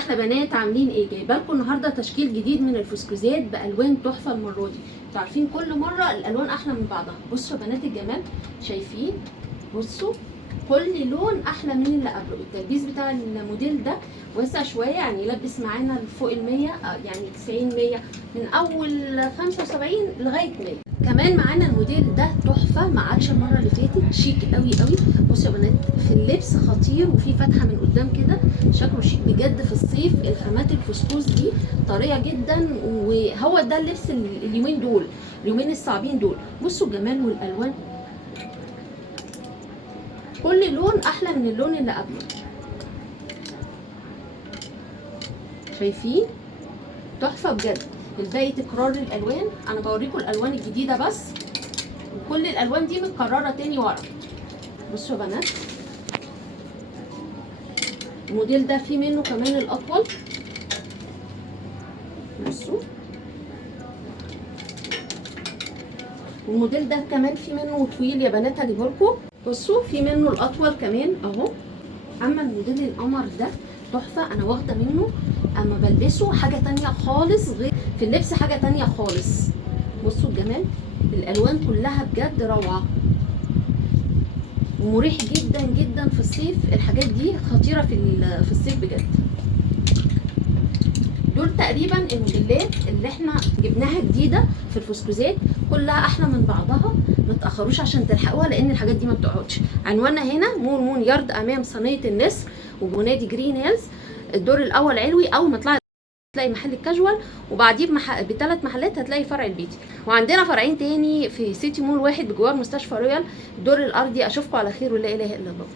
احلى بنات، عاملين ايه؟ جايبه لكم النهارده تشكيل جديد من الفسكوزات بالوان تحفه المره دي. انتوا عارفين كل مره الالوان احلى من بعضها. بصوا يا بنات الجمال، شايفين؟ بصوا كل لون احلى من اللي قبله. التلبيس بتاع الموديل ده واسع شويه، يعني يلبس معانا فوق ال100، يعني 90 100، من اول 75 لغايه 100. كمان معانا الموديل ده تحفه، ما عادش المره اللي فاتت، شيك قوي قوي. بصوا يا بنات، في اللبس خطير، وفي فتحه من قدام كده، شكله شيك بجد في الصيف. الخامات الفسكوس دي طريه جدا، وهو ده اللبس اليومين دول، اليومين الصعبين دول. بصوا الجمال والالوان، كل لون احلى من اللون اللي قبله. شايفين؟ تحفه بجد. الباقي تكرار الالوان، انا بوريكم الالوان الجديده بس، وكل الالوان دي متكرره تاني ورا. بصوا يا بنات، الموديل ده فيه منه كمان الاطول. بصوا، والموديل ده كمان فيه منه طويل يا بنات، هجيبهولكم. بصوا في منه الاطول كمان اهو. اما الموديل القمر ده تحفه، انا واخده منه، اما بلبسه حاجه تانية خالص، غير في اللبس حاجه تانية خالص. بصوا الجمال، الالوان كلها بجد روعه، ومريح جدا جدا في الصيف. الحاجات دي خطيره في الصيف بجد. دول تقريبا الموديلات اللي احنا جبناها جديده في الفسكوزات، كلها احلى من بعضها. ما تاخروش عشان تلحقوها، لان الحاجات دي ما بتقعدش. عنواننا هنا مون يارد، امام صينيه النسر وبنادي جرين هيلز. الدور الاول علوي، اول ما تلاقي محل الكاجوال، وبعديه بثلاث محلات هتلاقي فرع البيتي. وعندنا فرعين تاني في سيتي مول، واحد بجوار مستشفى رويال، الدور الارضي. اشوفكم على خير، ولا اله الا الله.